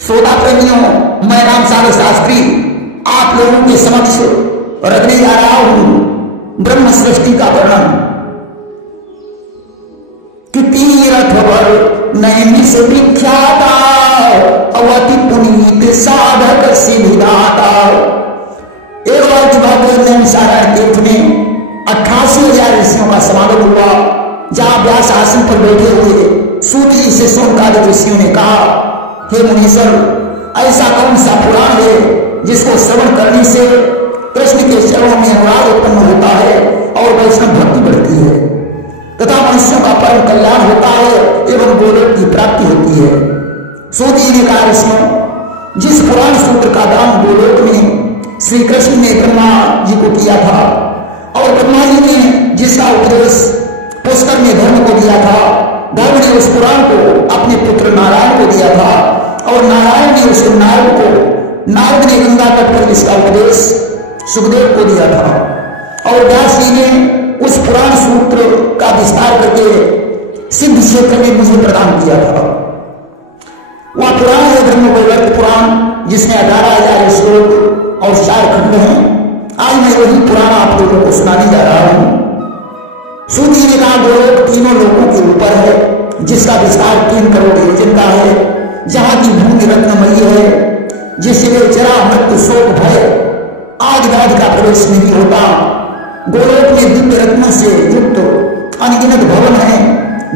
श्रोता प्रेमियों, मैं राम सागर शास्त्री आप लोगों के समक्ष रखने जा रहा हूं ब्रह्म सृष्टि का वर्णन कि तीरथ वर नैमी से विख्याता अवति पुनीत साधक सिद्धाता। एक बार भगवत नैमिषारण्य तीर्थ में 88,000 ऋषियों का समागम हुआ, जहां व्यास आसन पर बैठे हुए सूत जी से सोमकादिक ऋषियों ने कहा, हे मुनीश्वर, ऐसा कौन सा पुराण है जिसको श्रवण करने से कृष्ण के चरणों में अनुराग उत्पन्न होता है और वैष्णव भक्ति बढ़ती है तथा मनुष्यों का परम कल्याण होता है एवं गोलोक की प्राप्ति होती है। सूत जी ने कहा, ऋषियों, जिस पुराण सूत्र का दान गोलोक में श्री कृष्ण ने ब्रह्मा जी को किया था और ब्रह्मा जी ने जिसका उपदेश पुष्कर में धर्म को दिया था, धर्म ने उस पुराण को अपने पुत्र नारायण को दिया था और नारायण ने उस नारद को, नारद ने गंगा तट पर इसका उपदेश सुखदेव को दिया था और व्यास जी ने उस पुराण सूत्र का विस्तार करके सिद्ध क्षेत्र में मुझे प्रदान किया था। वह पुराण है ब्रह्म वैवर्त पुराण, जिसमें 18,000 श्लोक और 4 खंड हैं। आज मैं वही पुराण आप लोगों को सुनाने जा रहा हूं। सूत जी ने कहा, गोलोक तीनों लोगों के ऊपर है, जिसका विस्तार 3 करोड़ योजन का है, जहां की भूमि रत्नमयी है, जिसमें जरा मृत्यु शोक भय आदि व्याधि का प्रवेश नहीं होता। गोलोक में दिव्य रत्नों से युक्त अनगिनत भवन है,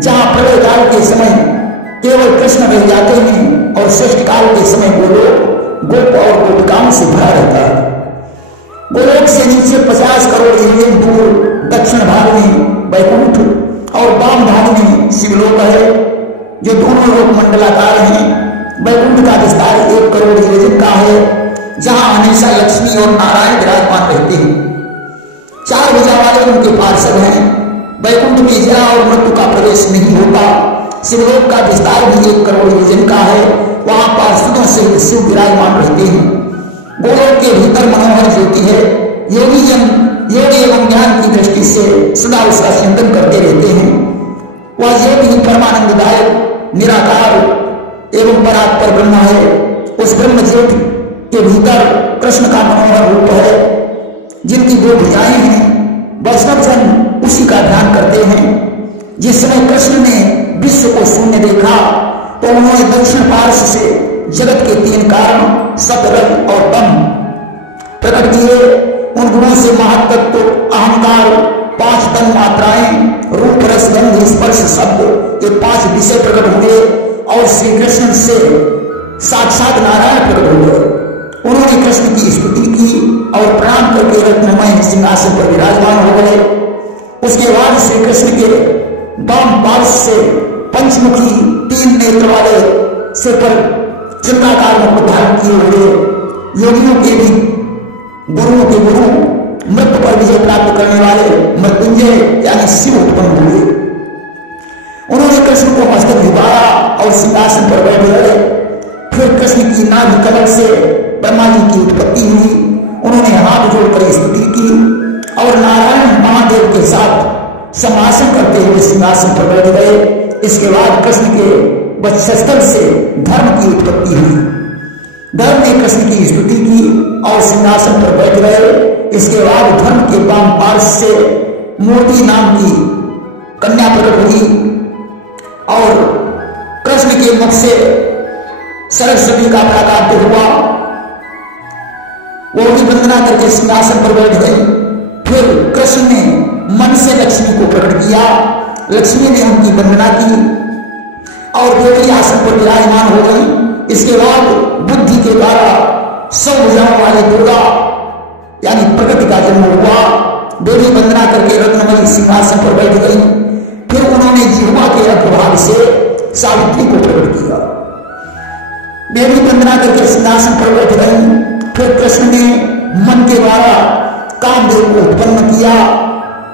जहां प्रलय काल के समय केवल कृष्ण रह जाते हैं और श्रेष्ठ काल के समय गोलोक गोप और गोपिकाओं से भरा रहता है। गोलोक से नीचे 50 करोड़ योजन दूर दक्षिण भाग में वैकुंठ और वाम भाग में शिवलोक है, जो दोनों लोक मंडलाकार हैं। वैकुंठ का विस्तार 1 करोड़ योजन का है, जहां हमेशा लक्ष्मी और नारायण विराजमान रहते हैं। 4 भुजा वाले उनके पार्षद हैं। वैकुंठ में जरा और मृत्यु का प्रवेश नहीं होता। शिवलोक का विस्तार भी 1 करोड़ योजन का है, वहां पार्षदों से शिव विराजमान रहते हैं। गोलोक के भीतर मनोहर ज्योति है, योगी जन योग एवं ज्ञान की दृष्टि से सदा उसका चिंतन करते रहते हैं। वह ज्योति ही परमानंददायक निराकार एवं परात्पर ब्रह्म है। उस ब्रह्म ज्योति के भीतर कृष्ण का मनोहर रूप है, जिनकी 2 भुजाएं हैं। वैष्णव जन उसी का ध्यान करते हैं। जिस समय कृष्ण ने विश्व को शून्य देखा तो उन्होंने दक्षिण पार्श्व से जगत के 3 कारण सत रज और तम प्रकट किए। उन गुणों से महत्त्व, अहंकार, 5 तन मात्राएं, रूप रस गंध स्पर्श शब्द, ये 5 विषय प्रकट हुए और श्री कृष्ण से साक्षात नारायण प्रकट हुए। उन्होंने कृष्ण की स्तुति की और प्रणाम करके रत्नमय सिंहासन पर विराजमान हो गए। उसके बाद श्री कृष्ण के वाम पार्श्व से पंचमुखी 3 नेत्र वाले सिर पर चंद्राकार मुकुट धारण किए हुए योगियों के भी गुरुओं के गुरु, मृत्यु पर विजय प्राप्त करने वाले मृत्युंजय यानी शिव उत्पन्न हुए। उन्होंने कृष्ण को मस्तक झुकाया और सिंहासन पर बैठ गए। फिर कृष्ण की नाभि कमल से ब्रह्मा जी की उत्पत्ति हुई। उन्होंने हाथ जोड़कर स्तुति की और नारायण महादेव के साथ समासन करते हुए सिंहासन पर बैठ गए। इसके बाद कृष्ण के वक्षस्थल से धर्म की उत्पत्ति हुई। धर्म ने कृष्ण की स्तुति की और सिंहासन पर बैठ गए। इसके बाद धर्म के वाम पार्श्व से मूर्ति नाम की कन्या प्रकट हुई और कृष्ण के मुख से सरस्वती का प्राकट्य हुआ। वो भी वंदना करके सिंहासन पर बैठ गई। फिर कृष्ण ने मन से लक्ष्मी को प्रकट किया। लक्ष्मी ने उनकी वंदना की और देवी आसन पर विराजमान हो गई। इसके बाद बुद्धि के द्वारा 100 भुजाओं वाले दुर्गा यानी प्रकृति का जन्म हुआ। देवी वंदना करके रत्नमयी सिंहासन पर बैठ गई। फिर उन्होंने जिह्वा के अग्रभाग से सावित्री को प्रकट किया। देवी वंदना करके सिंहासन पर बैठ गई। फिर कृष्ण ने मन के द्वारा कामदेव को उत्पन्न किया।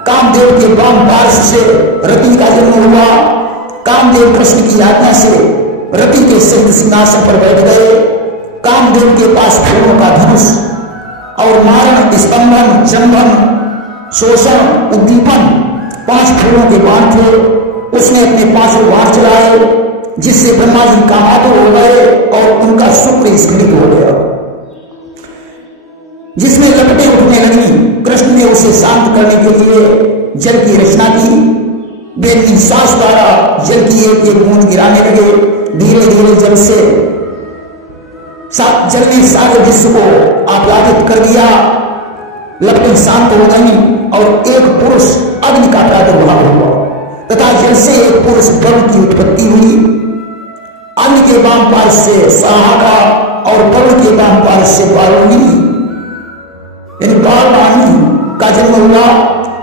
कामदेव के वाम पार्श्व से रति का जन्म हुआ। कामदेव कृष्ण की आज्ञा से रति के सिद्ध सिंहासन पर बैठ गए। कामदेव के पास फूलों का धनुष और मारण, स्तंभन, चंबन, शोषण, उद्दीपन 5 फूलों के बाण थे। उसने अपने 5 बाण चलाए, जिससे ब्रह्मा जी कामातुर हो गए और उनका से स्खलित हो गया, जिसमें लपटें उठने लगी। कृष्ण ने उसे शांत करने के लिए जल की रचना की। वे निश्वास द्वारा जल की एक एक बूंद गिराने लगे। धीरे धीरे जल ने सारे विश्व को आप्लावित कर दिया। लपटें शांत हो गई और एक पुरुष अग्नि का प्रादुर्भाव हुआ तथा जल से एक पुरुष वरुण की उत्पत्ति हुई। अग्नि के वाम पार्श्व से सहाका और वरुण के वाम पार्श्व से वारुणी यानी वारुणी का जन्म हुआ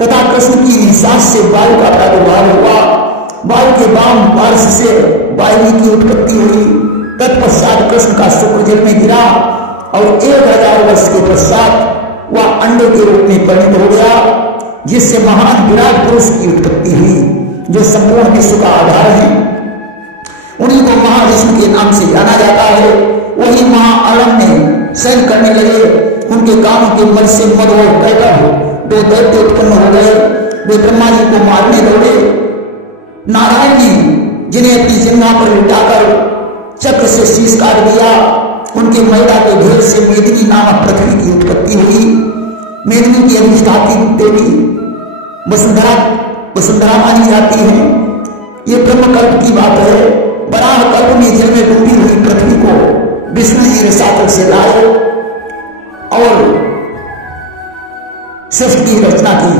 तथा कृष्ण की निश्वास से वायु का प्रादुर्भाव हुआ। वायु के वाम पार्श्व से वायु की उत्पत्ति हुई। तत्पश्चात कृष्ण का शुक्र जल में गिरा और 1000 वर्ष के पश्चात वह अंडे के रूप में परिणत हो गया, जिससे महान विराट पुरुष की उत्पत्ति हुई जो संपूर्ण विश्व का आधार है। उन्हीं को महाविष्णु के नाम से जाना जाता है। वही महाअलम में शयन करने लगे। उनके कानों के मल से मद और कैटभ 2 दैत्य उत्पन्न हो गए। वे ब्रह्मा जी को मारने दौड़े। नारायण ने जिन्हें अपनी जंघा पर लिटाकर चक्र से शीश काट दिया, उनके मैदा के ढेर से मेदिनी नामक पृथ्वी की उत्पत्ति हुई। मेदिनी की अधिष्ठात्री देवी वसुंधरा मानी जाती है। ये ब्रह्मकल्प की बात है। वराह कल्प में जल में डूबी हुई पृथ्वी को विष्णु जी रसातल से लाए और सृष्टि की रचना की।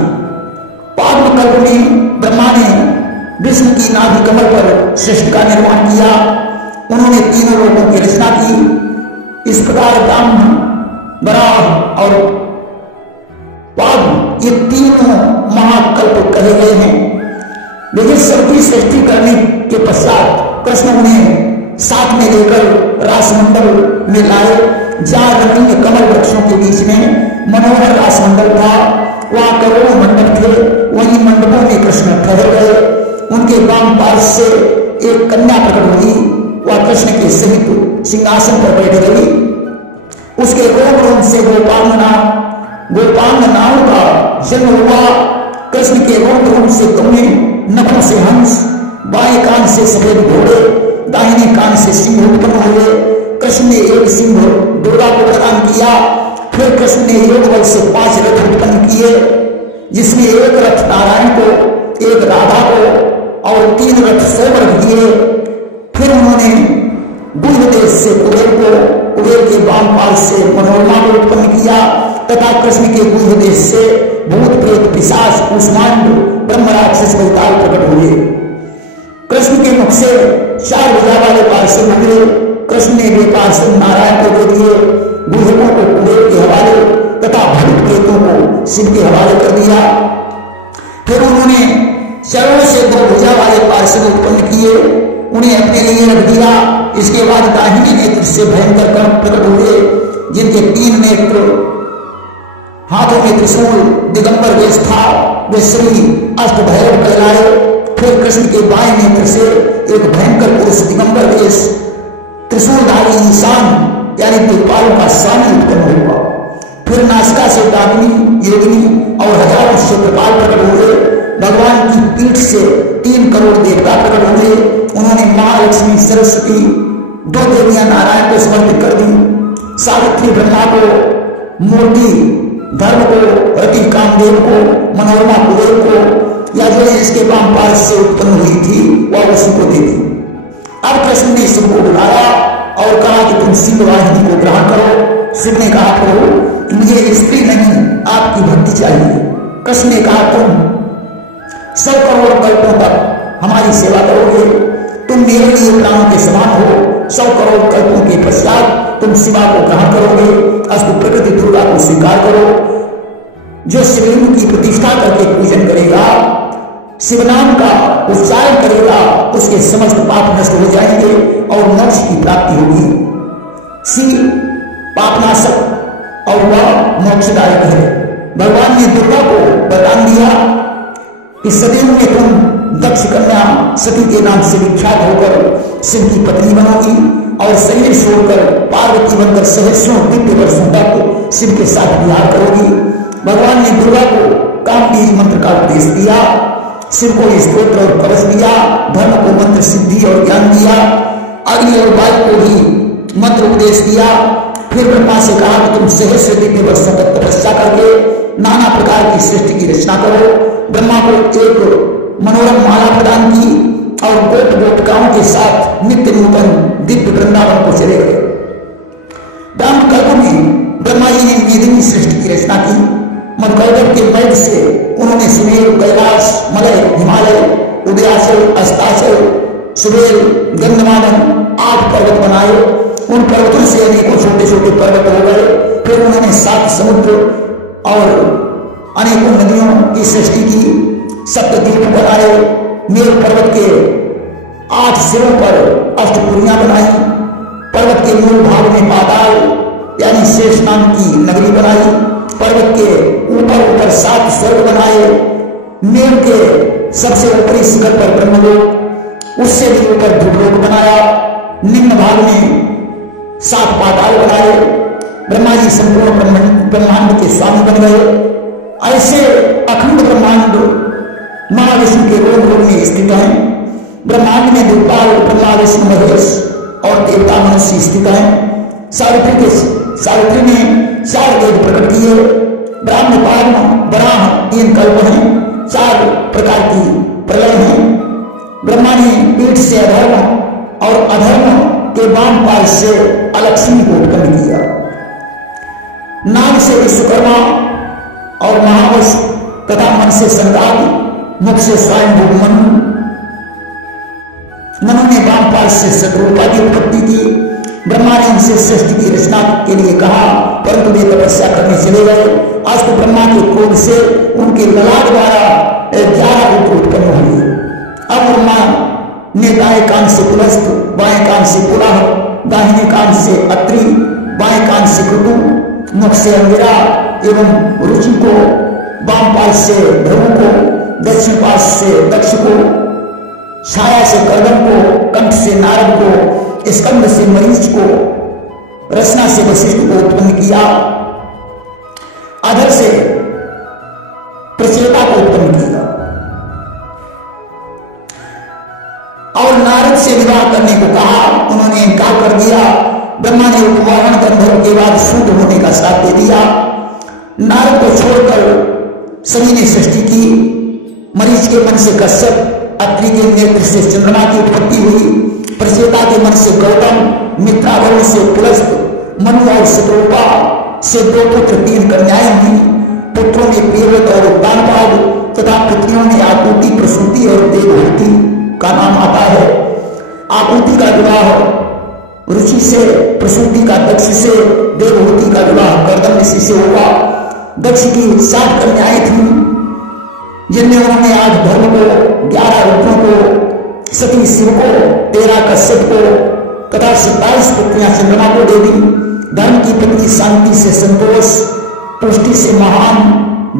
पाद्म कल्प में ब्रह्मा ने विष्णु की नाभि कमल पर सृष्टि का निर्माण किया। उन्होंने तीनों लोगों की रचना की। इस प्रकार ब्रह्म, वराह और पाद्म ये तीनों महाकल्प कहे गए हैं। लेकिन सबकी सृष्टि करने के पश्चात कृष्ण उन्हें साथ में लेकर रासमंडल में लाए, जहां रंगीन कमल वृक्षों के बीच में मनोहर रासमंडल था। वहां करोड़ों मंडप थे। वहीं मंडपों में कृष्ण ठहर गए। उनके वाम पार्श्व से एक कन्या प्रकट हुई। वह कृष्ण के सहित सिंहासन पर बैठ गई। उसके रोम रोम से गोपांगनाओं का जन्म हुआ। कृष्ण के रोम रोम से दोनों नखों से हंस, बाएं कान से सफेद घोड़े, दाहिने कान से सिंह उत्पन्न हुए। कृष्ण ने एक सिंह दुर्गा को प्रदान किया। फिर कृष्ण ने योग बल से 5 रथ उत्पन्न किए, जिसमें एक रथ नारायण को, एक राधा को और 3 रथ सोमर दिए। फिर उन्होंने गुह देश से कुबेर को, कुबेर के वाम पाल से मनोरमा को उत्पन्न किया तथा कृष्ण के गुह देश से भूत प्रेत पिशाच कुष्मांड ब्रह्म राक्षस बैताल प्रकट हुए। कृष्ण के मुख से 4 भुजा वाले पार्षद निकले। कृष्ण ने वे पार्षद नारायण को दे दिए, गुहकों को कुबेर के हवाले तथा भूत प्रेतों को शिव के हवाले कर दिया। फिर उन्होंने चरणों से 2 भुजा वाले पार्षद उत्पन्न किए, उन्हें अपने लिए रख दिया। इसके बाद दाहिने नेत्र से भयंकर कर्म प्रकट हुए, जिनके 3 नेत्र, हाथों में त्रिशूल, दिगंबर वेश था। वे श्री अष्टभैरव कहलाए। फिर कृष्ण के बाएं नेत्र से एक भयंकर पुरुष दिगंबर वेश त्रिशूलधारी इंसान यानी दिक्पालों का स्वामी उत्पन्न हुआ। फिर नासिका से डाकिनी, योगिनी और हजारों क्षेत्रपाल प्रकट हुए। भगवान की पीठ से 3 करोड़ देवता प्रकट हुए। उन्होंने महालक्ष्मी, सरस्वती, 2 देवियां नारायण को समर्पित कर दी। सावित्री ब्रह्मा को, मूर्ति धर्म को, रति कामदेव को, मनोरमा कुबेर को, या जो इसके वाम पार्श्व से उत्पन्न हुई थी वह उसी को दे दी। अब कृष्ण ने शिव को बुलाया और कहा कि तुम सिंह वाहिनी को ग्रहण करो। शिव ने कहा प्रभु मुझे स्त्री नहीं आपकी भक्ति चाहिए। कृष्ण ने कहा तुम 100 करोड़ कल्पों तक हमारी सेवा करोगे। तुम मेरे लिए प्राणों के समान हो। 100 करोड़ कल्पों के पश्चात तुम शिवा को ग्रहण करोगे। अस्तु प्रकृति दुर्गा को स्वीकार करो। जो शिवलिंग की प्रतिष्ठा करके पूजन करेगा, शिव नाम का उच्चारण करेगा, उसके समस्त पाप नष्ट हो जाएंगे और मोक्ष की प्राप्ति होगी। शिव पापनाशक और वह मोक्षदायक है। भगवान ने दुर्गा को वरदान दिया कि सदैव में तुम दक्ष कन्या सती के नाम से विख्यात होकर शिव की पत्नी बनोगी और शरीर छोड़कर पार्वती बनकर सहस्रों दिव्य वर्षों तक शिव के साथ विहार करोगी। भगवान ने दुर्गा को कामबीज मंत्र का उपदेश दिया, शिव को स्तोत्र और कवच दिया, धर्म को मंत्र सिद्धि और ज्ञान दिया, अग्नि और वायु को भी मंत्र मंत्र उपदेश दिया। फिर ब्रह्मा से कहा कि तुम सहस्र दिव्य वर्षों तक तपस्या करके नाना प्रकार की सृष्टि की रचना करो। ब्रह्मा को एक मनोरम माला प्रदान की और गोप गोपिकाओं के साथ नित्य नूतन दिव्य वृंदावन को चले गए। ब्राह्मण कल्प में ब्रह्मा जी ने मेदिनी सृष्टि की रचना की। मधुकैटभ के मैद से उन्होंने सुमेर, कैलाश, मलय, हिमालय, उदयाचल, अस्ताचल, सुबेल, गंधमादन 8 पर्वत बनाए। उन पर्वतों से अनेकों छोटे छोटे पर्वत हो गए। फिर उन्होंने 7 समुद्र और अनेकों नदियों की सृष्टि की। सप्तद्वीप बनाए। मेरु पर्वत के 8 सिरों पर अष्टपुरियां बनाई। पर्वत के मूल भाग में पाताल यानी शेष नाम की नगरी बनाई। पर्वत के ऊपर 7 स्वर्ग बनाए। मेरु के सबसे ऊपरी शिखर पर ब्रह्मलोक, उससे भी ऊपर ध्रुवलोक बनाया। निम्न भाग में 7 पाताल बनाए। ब्रह्मा जी संपूर्ण ब्रह्मांड के स्वामी बन गए। ऐसे अखंड ब्रह्मांड महाविष्णु के रोम रोम में स्थित है। ब्रह्मांड में दिक्पाल, ब्रह्मा, विष्णु, महेश और देवता मनुष्य स्थित है। सावित्री ने 4 वेद प्रकट किए। ब्राह्मण, पारण, वराह 3 कल्प हैं। 4 प्रकार की प्रलय हैं। ब्रह्मा ने पीठ से अधर्म और अधर्म के वाम पाल से अलक्ष्मी को उत्पन्न किया। नाग से विश्वकर्मा और महावश तथा मन से संताप, मुख से स्वयंभू मनु। मनु ने वाम पाल से शत्रुपा की उत्पत्ति की। ब्रह्मा ने उनसे सृष्टि की रचना के लिए कहा, परंतु वे तपस्या करने चले गए। आज तो ब्रह्मा के क्रोध से उनके ललाट द्वारा 11 रूप उत्पन्न हुए। अब ब्रह्मा ने दाएं कान से पुलस्त, बाएं कान से पुलाह, दाहिने कान से अत्रि, बाएं कान से क्रतु, मुख से अंगिरा एवं रुचि को, वाम पाल से ध्रुव को, दक्षिण पाल से दक्ष को, छाया से कर्दम को, कंठ से नारद को, स्कंद से मरीच को, रचना से वशिष्ठ को उत्पन्न किया। अधर से प्रचेता को उत्पन्न किया और नारद से विवाह करने को कहा। उन्होंने इनकार कर दिया। ब्रह्मा ने उपवाहन गंधर्व के बाद शुद्ध होने का श्राप दे दिया। नारद को छोड़कर सभी ने सृष्टि की। मरीच के मन से कश्यप, अत्रि के नेत्र से चंद्रमा की उत्पत्ति हुई। प्रचेता के मन से गौतम, मित्रावरुण से पुलस्त, मनु और शत्रुपा से 2 पुत्र 3 कन्याएं हुई। पुत्रों में पेवत और दानपाद तथा पुत्रियों में आकुति, प्रसूति और देवहूति का नाम आता है। आकुति का विवाह रुचि से, प्रसूति का दक्ष से, देवहूति का विवाह कर्दम ऋषि से हुआ। दक्ष की 7 कन्याएं थीं, जिनमें उन्होंने 8 धर्म को, 11 रूपों को, सती शिव को, 13 कश्यप को तथा 27 पुत्रियां चंद्रमा को दे दी। धर्म की पत्नी शांति से संतोष, पुष्टि से महान,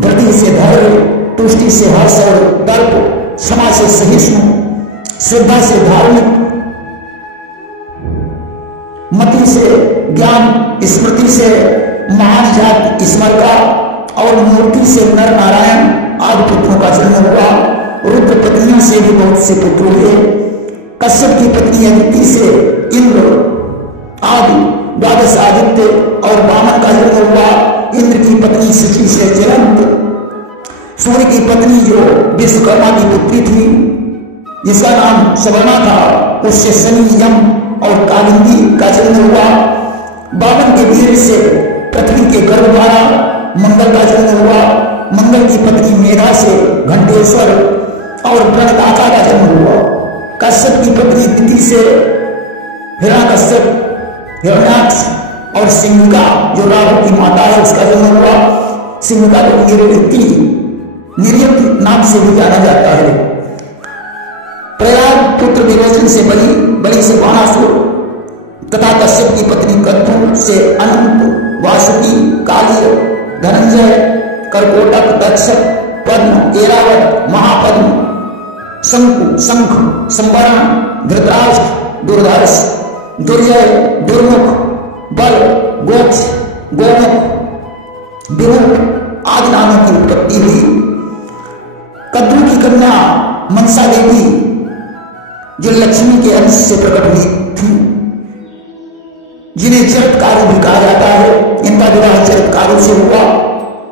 धृति से धैर्य, तुष्टि से हर्ष और दर्प, क्षमा से सहिष्णु, श्रद्धा से धार्मिक, मति से ज्ञान, स्मृति से महान जात स्मरका और मूर्ति से नर नारायण आदि पुत्रों का जन्म हुआ। रुद्र पत्नियों से भी बहुत से पुत्र हुए। कश्यप की पत्नी अदिति से इंद्र आदि 12 आदित्य और वामन का जन्म हुआ। इंद्र की पत्नी शची से जयंत, सूर्य की पत्नी जो विश्वकर्मा की पुत्री थी जिसका नाम सवर्णा था, उससे शनि, यम और कालिंदी का जन्म हुआ। बावन के वीर से पृथ्वी के गर्भ द्वारा मंगल का जन्म हुआ। मंगल की पत्नी मेधा से घंटेश्वर और प्रणदाता का जन्म हुआ। कश्यप की पत्नी दिति से हिरण्यकश्यप, हिरण्याक्ष और सिंहिका जो राहु की माता है उसका जन्म हुआ। सिंहिका को निर्यति नाम से भी जाना जाता है। प्रयाग पुत्र विरोचन से बलि से बाणासुर तथा कश्यप की पत्नी कद्दू से अनंत, वासुकी, काली, धनंजय, करकोटक, दक्ष, पद्म, ऐरावत, महापद्म, शंख, संवरण, धृतराष्ट्र, दुर्धर्ष, दुर्जय, दुर्मुख, बल, गोक्ष, गोमुख, विमुख आदि नामों की उत्पत्ति हुई। कद्रू की कन्या मनसा देवी जो लक्ष्मी के अंश से प्रकट हुई थी, जिन्हें चरितकारों भी कहा जाता है। इनका विवाह चरितकारों से हुआ,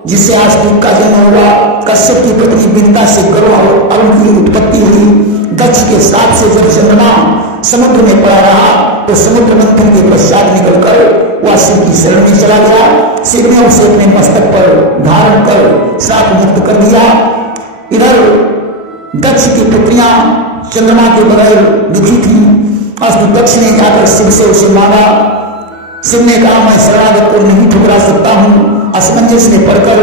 जिससे आस्तिक का जन्म हुआ। कश्यप की पत्नी विद्या से गर्भ और अरुण की उत्पत्ति हुई। दक्ष के साथ से जब चंद्रमा समुद्र में पड़ा रहा तो समुद्र मंथन के पश्चात निकलकर वह शिव की शरण में चला गया। शिव ने उसे अपने मस्तक पर धारण कर श्राप मुक्त कर दिया। इधर दक्ष की पुत्रियां चंद्रमा के बगैर दुखी थी। अस्तु दक्ष ने जाकर शिव से उसे मांगा। शिव ने कहा, मैं शरणागत को नहीं ठुकरा सकता हूं। असमंजस में पड़कर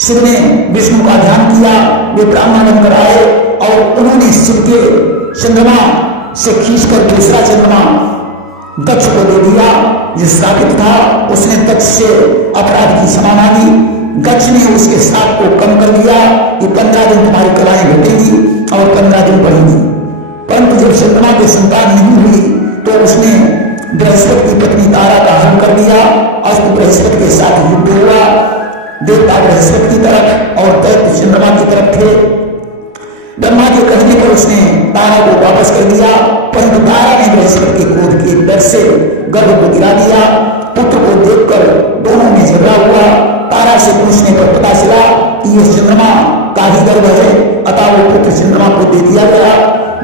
शिव ने विष्णु का ध्यान किया। वे ब्राह्मण बनकर आए और उन्होंने शिव के चंद्रमा से खींचकर दूसरा चंद्रमा दक्ष को दे दिया, जिस श्रापित था। उसने दक्ष से अपराध की क्षमा मांगी। दक्ष ने उसके श्राप को कम कर दिया कि 15 दिन तुम्हारी कलाएं घटेंगी और 15 दिन बढ़ेंगी। परंतु जब चंद्रमा की संतान नहीं हुई तो उसने बृहस्पति की पत्नी तारा का हरण कर दिया। अस्तु बृहस्पति के साथ युद्ध हुआ। देवता बृहस्पति की तरफ और दैत्य चंद्रमा की तरफ थे। ब्रह्मा के कहने पर उसने तारा को वापस कर दिया, परंतु तारा ने बृहस्पति के क्रोध के डर से गर्भ को गिरा दिया। पुत्र को देखकर दोनों में झगड़ा हुआ। तारा से पूछने पर पता चला कि यह चंद्रमा का ही गर्भ है, अतः वो पुत्र चंद्रमा को दे दिया गया,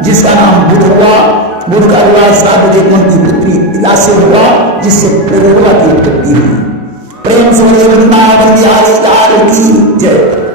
जिसका नाम बुध हुआ। बुध का विवाह सार्वजनिक की पुत्री इला से हुआ, जिससे प्रेरणा की उत्पत्ति हुई। प्रेम से वृंदावन बिहारी लाल की जय।